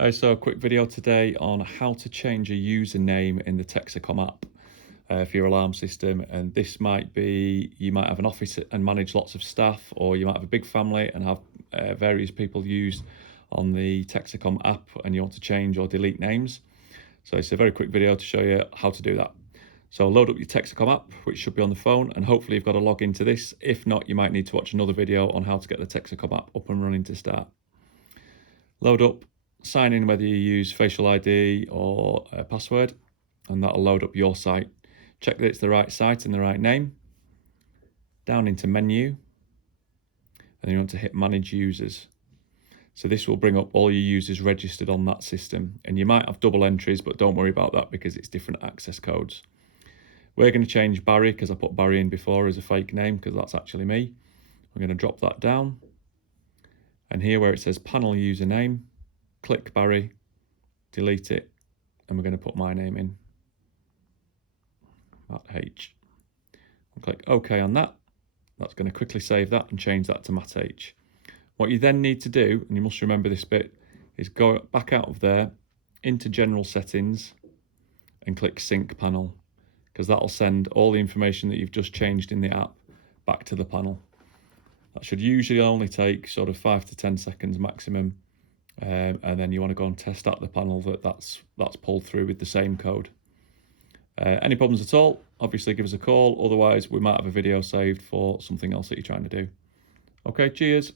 So a quick video today on how to change a username in the Texecom app for your alarm system. And this might be, you might have an office and manage lots of staff, or you might have a big family and have various people used on the Texecom app, and you want to change or delete names. So it's a very quick video to show you how to do that. So load up your Texecom app, which should be on the phone, and hopefully you've got to log into this. If not, you might need to watch another video on how to get the Texecom app up and running to start. Load up, sign in whether you use facial ID or a password, and that'll load up your site. Check that it's the right site and the right name. Down into menu, and you want to hit manage users. So this will bring up all your users registered on that system, and you might have double entries, but don't worry about that because it's different access codes. We're going to change Barry because I put Barry in before as a fake name because that's actually me. We're going to drop that down, and here where it says panel username, click Barry, delete it, and we're going to put my name in, Matt H. And click OK on that. That's going to quickly save that and change that to Matt H. What you then need to do, and you must remember this bit, is go back out of there into General Settings and click Sync Panel, because that'll send all the information that you've just changed in the app back to the panel. That should usually only take sort of 5 to 10 seconds maximum. And then you want to go and test out the panel that's pulled through with the same code. Any problems at all, obviously give us a call. Otherwise, we might have a video saved for something else that you're trying to do. Okay, cheers.